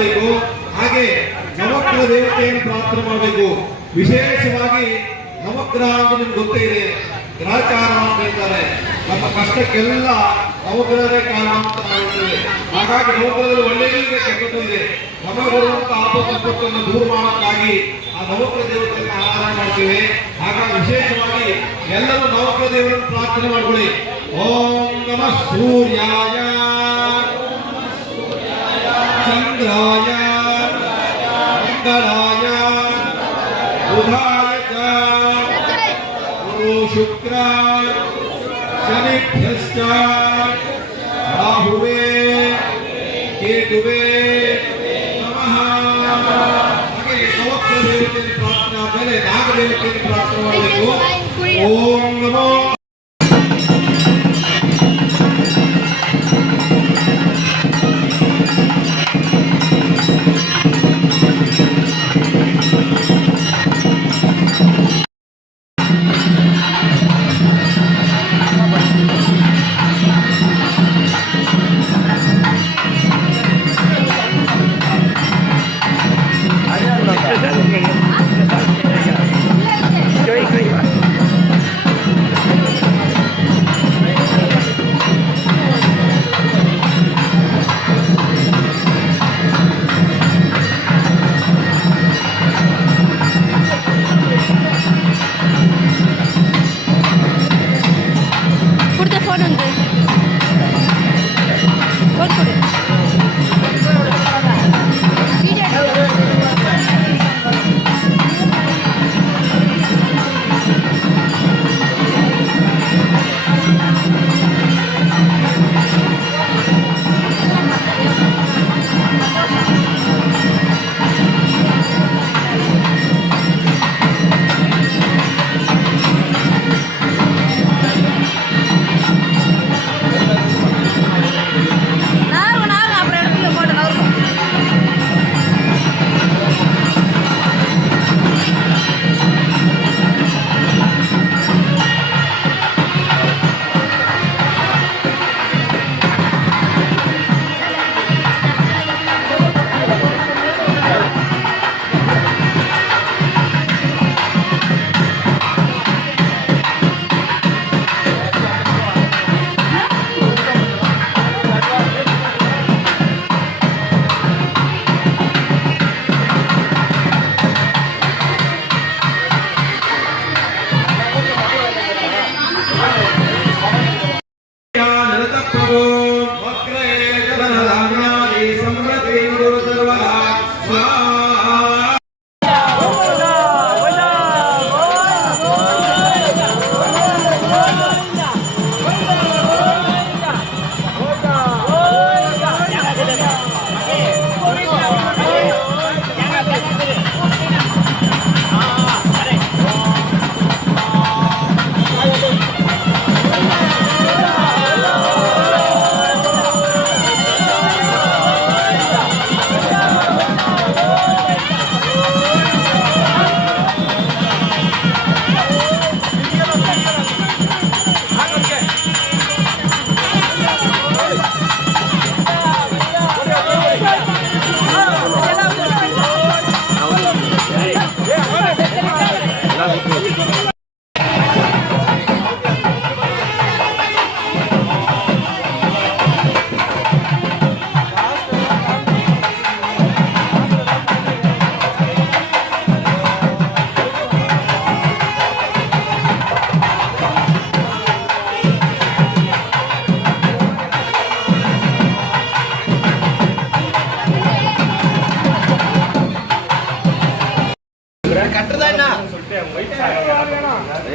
ಮಾಡಬೇಕು. ಹಾಗೆ ನವಗ್ರಹ ದೇವತೆಯನ್ನು ಪ್ರಾರ್ಥನೆ ಮಾಡಬೇಕು. ವಿಶೇಷವಾಗಿ ನವಗ್ರಹ ಅಂತ ನಿಮ್ಗೆ ಗೊತ್ತೇ ಇದೆ, ಗ್ರಹಚಾರ ಅಂತ ಹೇಳ್ತಾರೆ. ನಮ್ಮ ಕಷ್ಟಕ್ಕೆಲ್ಲ ನವಗ್ರಹವೇ ಕಾರಣ ಅಂತ ನಾವು ಹೇಳ್ತೇವೆ. ಹಾಗಾಗಿ ನವಗ್ರಹದಲ್ಲಿ ಒಳ್ಳೆಯದಿದೆ, ಕೆಟ್ಟದಿದೆ. ನಮಗೆ ಬರುವಂತಹ ಆಪತ್ತನ್ನು ದೂರ ಮಾಡೋಕ್ಕಾಗಿ ಆ ನವಗ್ರಹ ದೇವತೆಯನ್ನು ಆರಾಧನೆ ಮಾಡ್ತೇವೆ. ಹಾಗಾಗಿ ವಿಶೇಷವಾಗಿ ಎಲ್ಲರೂ ನವಗ್ರಹ ದೇವರನ್ನು ಪ್ರಾರ್ಥನೆ ಮಾಡ್ಕೊಳ್ಳಿ. ಓಂ ನಮಃ ಸೂರ್ಯಾಯ ಚಂದ್ರಾಯ ಮಂಗಲಾಯ ಬುಧಾಯ ಚ ಗುರು ಶುಕ್ರ ಶನಿಭ್ಯಶ್ಚ ರಾಹುವೇ ಕೇತುವೇ ನಮಃ. ಹಾಗೆ ನವಗ್ರಹ ದೇವತೆಯನ್ನು ಪ್ರಾರ್ಥನೆ ಆದಮೇಲೆ ನಾಗದೇವತೆಯನ್ನು ಪ್ರಾರ್ಥನೆ ಮಾಡಬೇಕು. ಓಂ ನಮೋ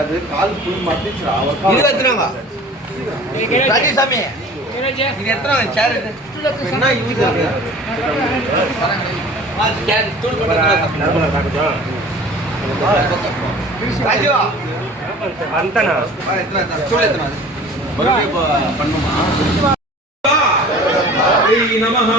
அது கால் ஃபுல் மத்திச்சுடா இது வெத்துறாங்க ராஜேசாமி இது எத்தனை சேர் இது என்ன யூஸ் ஆகுது ஆ சேர் தூள் பண்ணி நர்மலா தாக்குதா ராஜேவா ಅಂತನಾ ತೂள் ಎತ್ತನ ಬರಬೇಕು பண்ணுமா ಹರಿ ನಮಃ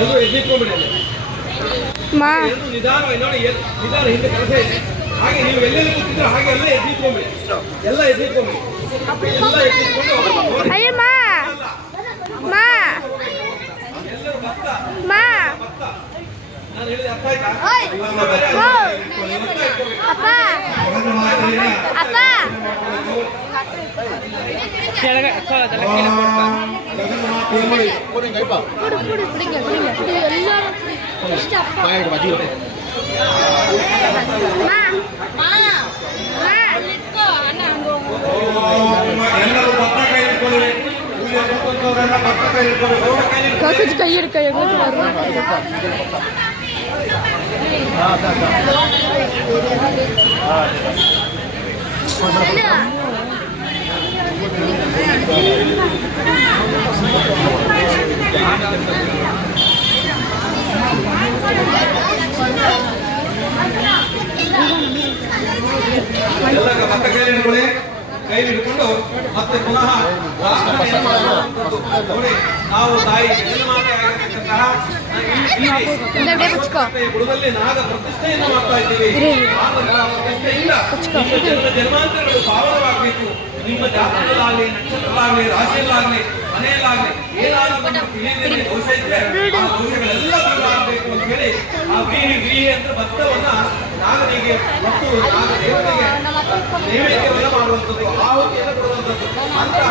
ಎಲ್ಲರೂ ಎದ್ದಿಟ್ಕೊಂಡ್ಬಿಡಿ ಅಲ್ಲಿ. ಮಾ ಎಲ್ಲರೂ ನಿಧಾನವಾಗಿ ನೋಡಿ, ನಿಧಾನ ಹಿಂದೆ ಕೆಲಸ ಇದೆ. ಹಾಗೆ ನೀವು ಎಲ್ಲೆಲ್ಲಿ ಕೂತಿದ್ರೆ ಹಾಗೆ ಎಲ್ಲ ಎದ್ದಿಟ್ಕೊಂಡ್ಬಿಡಿ, ಎಲ್ಲ ಎದ್ದಿಟ್ಕೊಂಡ್ಬಿಡಿ, ಎಲ್ಲ ಎದ್ದಿಟ್ಕೊಂಡು ನೋಡಿ. ಅಯ್ಯ ಮಾ ಮಾ ಎಲ್ಲರೂ ಭತ್ತ ಮಾ ಭತ್ತ ನಾನು ಹೇಳಿದ ಅರ್ಥ ಆಯ್ತಾ? ಅಪ್ಪ ಅಪ್ಪ ಕುಡು ಕುಡು ಕುಡಿಂಗ ಕುಡಿಂಗ ಎಲ್ಲರೂ ಇಷ್ಟ ಅಪ್ಪ ಮಾ ಮಾ ಮಾ ಇಟ್ಕೋ ಅಣ್ಣ ಎಲ್ಲರೂ ಭತ್ತ ಕೈ ಇಟ್ಕೊಳ್ಳಿ. ಪೂಜೆ ಕೂತ್ಕೊಂಡವರೆಲ್ಲ ಭತ್ತ ಕೈ ಇಟ್ಕೊಳ್ಳಿ. ಕಾಕುಜಿ ಕೈ ಹಿಡ್ಕ ಎಲ್ಲ ಭತ್ತ ಕೈ ಹಿಡ್ಕೊಳ್ಳಿ. ಕೈ ಹಿಡ್ಕೊಂಡು ಮತ್ತೆ ಪುನಃ ಪ್ರಾರ್ಥನೆಯನ್ನು ಮಾಡುವಂಥದ್ದು. ನೋಡಿ, ನಾವು ತಾಯಿ ಜಗನ್ಮಾತೆ ಆಗಿರ್ತಕ್ಕಂತಹ ಬುಡದಲ್ಲಿ ನಾಗ ಪ್ರತಿಷ್ಠೆಯನ್ನು ಮಾಡ್ತಾ ಇದ್ದೀವಿ. ನಾಗ ಪ್ರತಿಷ್ಠೆಯಿಂದ ನಿಮ್ಮ ಜನ್ಮಾಂತರಗಳು ಪಾವನವಾಗಬೇಕು. ನಿಮ್ಮ ಜಾತಕದಲ್ಲಾಗಲಿ, ನಕ್ಷತ್ರದಲ್ಲಾಗಲಿ, ರಾಶಿಯಲ್ಲಾಗಲಿ, ಮನೆಯಲ್ಲಾಗಲಿ ಏನಾದರೂ ನಮ್ಮ ತಿಳಿಯದೇ ದೋಷ ಇದ್ರೆ ಆ ದೋಷಗಳೆಲ್ಲ ದೂರ ಆಗಬೇಕು ಅಂತ ಹೇಳಿ ಆ ವೀಹಿ ಅಂತ ಭತ್ತವನ್ನ ನಾಗನಿಗೆ ಮತ್ತು ನಾಗ ದೇವತೆಗೆ ನೈವೇದ್ಯವನ್ನು ಮಾಡುವಂಥದ್ದು, ಆಹುತಿಯನ್ನು ಕೊಡುವಂಥದ್ದು. ಅಂತಹ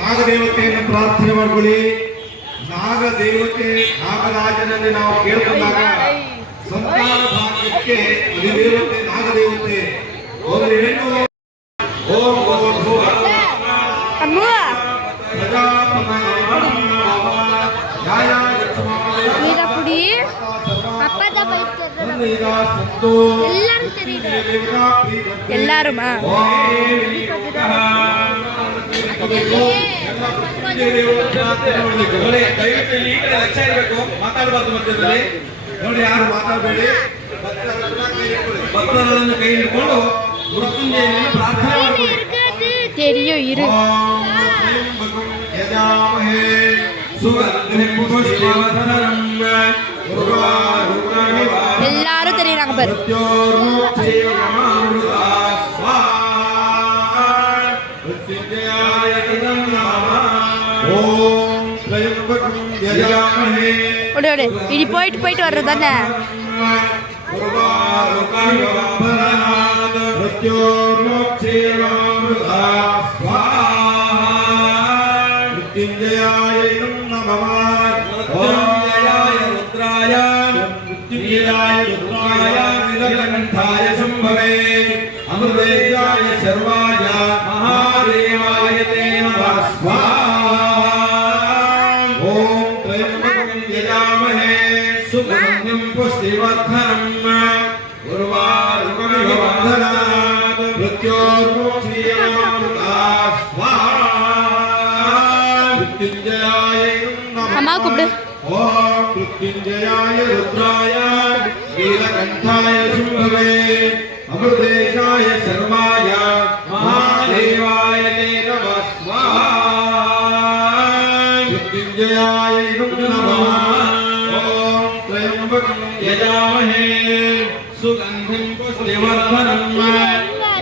ನಾಗದೇವತೆಯನ್ನು ಪ್ರಾರ್ಥನೆ ಮಾಡ್ಕೊಳ್ಳಿ. ನಾಗದೇವತೆ ನಾಗರಾಜನಲ್ಲಿ ನಾವು ಕೇಳ್ಕೊಂಡಾಗ ಸಂತಾನ ಭಾಗ್ಯಕ್ಕೆ ಅಧಿದೇವತೆ ನಾಗದೇವತೆ. ಒಂದು ಹೆಣ್ಣು ಓಂ ಅಮ್ಮ ನೀರ ಪುಡಿ ಅಪ್ಪದ ಎಲ್ಲರೂ ಎಲ್ಲರೂ ಮಾ ದಯವಿಟ್ಟು ಈ ಕಡೆ ಲಕ್ಷ್ಯ ಇರಬೇಕು, ಮಾತಾಡಬಾರ್ದು ಮಧ್ಯದಲ್ಲಿ. ನೋಡಿ, ಯಾರು ಮಾತಾಡಬೇಡಿ. ಭಕ್ತರನ್ನು ಕೈ ಹಿಡ್ಕೊಂಡು ಮೃತ್ಯುಂಜಯನನ್ನು ಪ್ರಾರ್ಥನೆ ಮಾಡಿಕೊಳ್ಳಿ. ತೆರಿಯೋ ಇರು ಎಲ್ಲಾರು ತೆರೀರಾಗ ಬರ್ ஒடே ஒடே இடி போயிட்டு போயிட்டு வர்றது தானே. अमृतेजाय सर्वाय महादेवाय ते नमः स्वाहा। ओम त्र्यंबकं यजामहे सुगन्धिं पुष्टिवर्धनम् उर्वारुकमिव बन्धनात् मृत्योर्मोक्षीयमामृतात् स्वाहा। मृत्युञ्जयाय नमः। अम्मा कुबड़ ओम मृत्युञ्जयाय रुद्राय नीलकण्ठाय शुम्भवे अमृतेशाय सर्वाय महादेवाय ते नमः स्वाहा। मृत्युञ्जयाय नमः। ओम त्र्यंबकं यजामहे सुगन्धिं पुष्टिवर्धनम्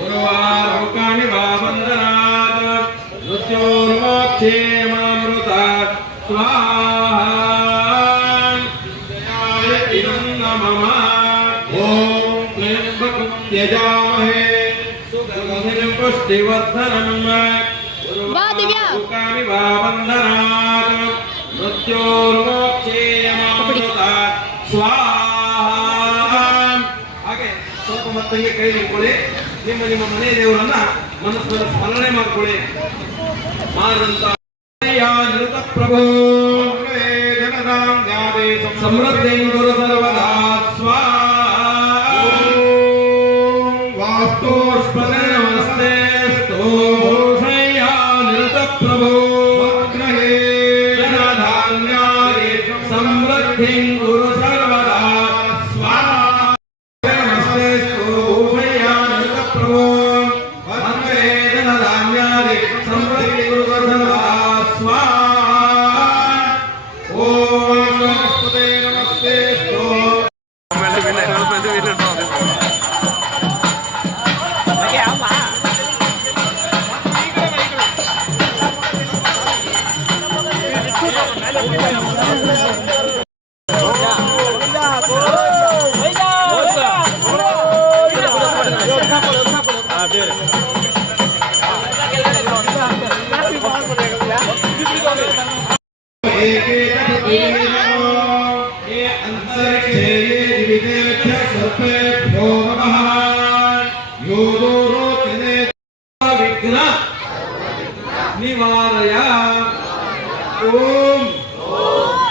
उर्वारुकानि वा वन्दनात् मृत्योर्मोक्षेमामृतात् स्वाहा। यजामहे सुगन्धिं पुष्टिवर्धनम् उर्वारुकानि वा वन्दनात् मृत्योर्मोक्षेमामृतात् स्वाहा। ಹಾಗೆ ಸ್ವಲ್ಪ ಮಟ್ಟಿಗೆ ಕೈ ಹಿಡ್ಕೊಳ್ಳಿ. ನಿಮ್ಮ ನಿಮ್ಮ ಮನೆ ದೇವರನ್ನ ಮನಸ್ಸಲ್ಲಿ ಸ್ಮರಣೆ ಮಾಡ್ಕೊಳ್ಳಿ. ಮಾರಂತ ನಿರತ ಪ್ರಭೋ ಸಮೃದ್ಧಿಂ ಗುರು ಸರ್ವದಾ ಸ್ವಾಹಾ। वास्तोष्पदे नमस्ते स्तोषया निरत प्रभो ग्रहे धनधान्यादि समृद्धिं कुरु सर्वदा स्वाहा। नमस्ते स्तोषया निरत प्रभो ग्रहे धनधान्यादि समृद्धिं कुरु सर्वदा स्वाहा। ಓಂ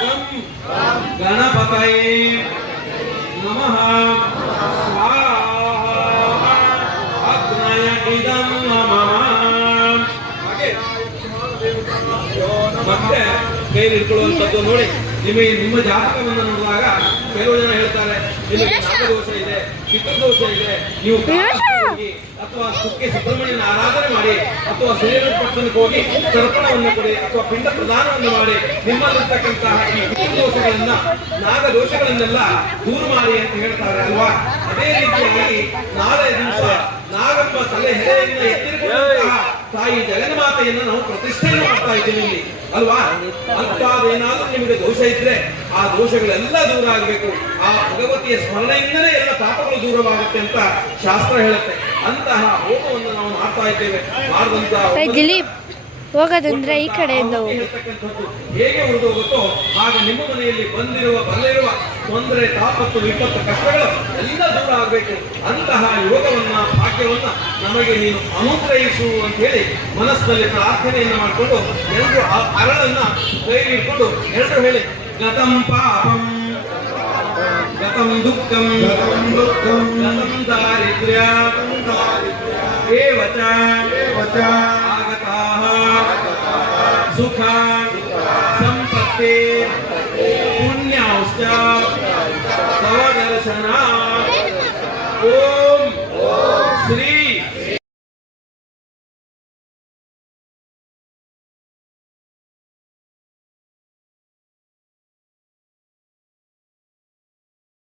ಗಂ ಗಣಪತಯೇ ನಮಃ ಸ್ವಾಹಾ ಅಗ್ನಯ ಇದಂ ನಮಃ. ಹಾಗೆ ಮತ್ತೆ ಕೈಯಲ್ಲಿ ಇಟ್ಕೊಳ್ಳುವಂಥದ್ದು ನೋಡಿ. ನಿಮ್ಮ ಜಾತಕವನ್ನು ನೋಡಿದಾಗ ಕೆಲವು ಜನ ಹೇಳ್ತಾರೆ ನಿಮಗೆ ನಾಗದೋಷ ಇದೆ, ಪಿತೃದೋಷ ಇದೆ, ನೀವು ಹೋಗಿ ಅಥವಾ ಸುಕ್ಕೆ ಸುಬ್ರಹ್ಮಣ್ಯನ ಆರಾಧನೆ ಮಾಡಿ ಅಥವಾ ಶ್ರೀರಂಗಪಟ್ಟಣಕ್ಕೆ ಹೋಗಿ ತರ್ಪಣವನ್ನು ಕೊಡಿ ಅಥವಾ ಪಿಂಡ ಪ್ರದಾನವನ್ನು ಮಾಡಿ ನಿಮ್ಮಲ್ಲಿರ್ತಕ್ಕಂತಹ ಈ ಪಿತೃದೋಷಗಳನ್ನ ನಾಗದೋಷಗಳನ್ನೆಲ್ಲ ದೂರ ಮಾಡಿ ಅಂತ ಹೇಳ್ತಾರೆ ಅಲ್ವಾ. ಅದೇ ರೀತಿಯಾಗಿ ನಾಳೆ ದಿವಸ ನಾಗಮ್ಮ ತಲೆ ಹೆಡೆಯನ್ನ ಎತ್ತಿರುವಂತಹ ತಾಯಿ ಜಗನ್ಮಾತೆಯನ್ನು ನಾವು ಪ್ರತಿಷ್ಠೆಯನ್ನು ಮಾಡ್ತಾ ಇದ್ದೀವಿ ಇಲ್ಲಿ ಅಲ್ವಾ. ಅಂತಾದೇನಾದ್ರೂ ನಿಮಗೆ ದೋಷ ಇದ್ರೆ ಆ ದೋಷಗಳೆಲ್ಲ ದೂರ ಆಗಬೇಕು. ಆ ಭಗವತಿಯ ಸ್ಮರಣೆಯಿಂದಲೇ ಎಲ್ಲ ಪಾಪಗಳು ದೂರವಾಗುತ್ತೆ ಅಂತ ಶಾಸ್ತ್ರ ಹೇಳುತ್ತೆ. ಅಂತಹ ಹೋಮವನ್ನು ನಾವು ಮಾಡ್ತಾ ಇದ್ದೇವೆ. ಮಾಡಿದಂತಹ ದಿಲೀಪ್ ಹೋಗೋದಂದ್ರೆ ಈ ಕಡೆಯಿಂದ ಹೋಗು. ಹೇಗೆ ಉಳಿದು ಹೋಗುತ್ತೋ ಆಗ ನಿಮ್ಮ ಮನೆಯಲ್ಲಿ ಬರಲಿರುವ ತೊಂದರೆ, ತಾಪತ್ತು, ವಿಪತ್ತು, ಕಷ್ಟಗಳು ಎಲ್ಲ ದೂರ ಆಗಬೇಕು. ಅಂತಹ ಯೋಗವನ್ನ, ಭಾಗ್ಯವನ್ನ ನಮಗೆ ನೀನು ಅನುಗ್ರಹಿಸು ಅಂತ ಹೇಳಿ ಮನಸ್ಸಿನಲ್ಲಿ ಪ್ರಾರ್ಥನೆಯನ್ನ ಮಾಡಿಕೊಂಡು ಎಲ್ಲರೂ ಆ ಅರಳನ್ನ ಕೈಲಿ ಇಟ್ಕೊಂಡು ಎಲ್ಲರೂ ಹೇಳಿ ಗತಂ ಪಾಪಂ ಗತಂ ದುಃಖಂ ಗತಂ ದಾರಿದ್ರ್ಯ ಏವಚ ಆಗತಾಃ ಸುಖ ಸಂಪತ್ತಿ ಪುಣ್ಯಾಂಶ್ಚ ತವ ದರ್ಶನ ಓಂ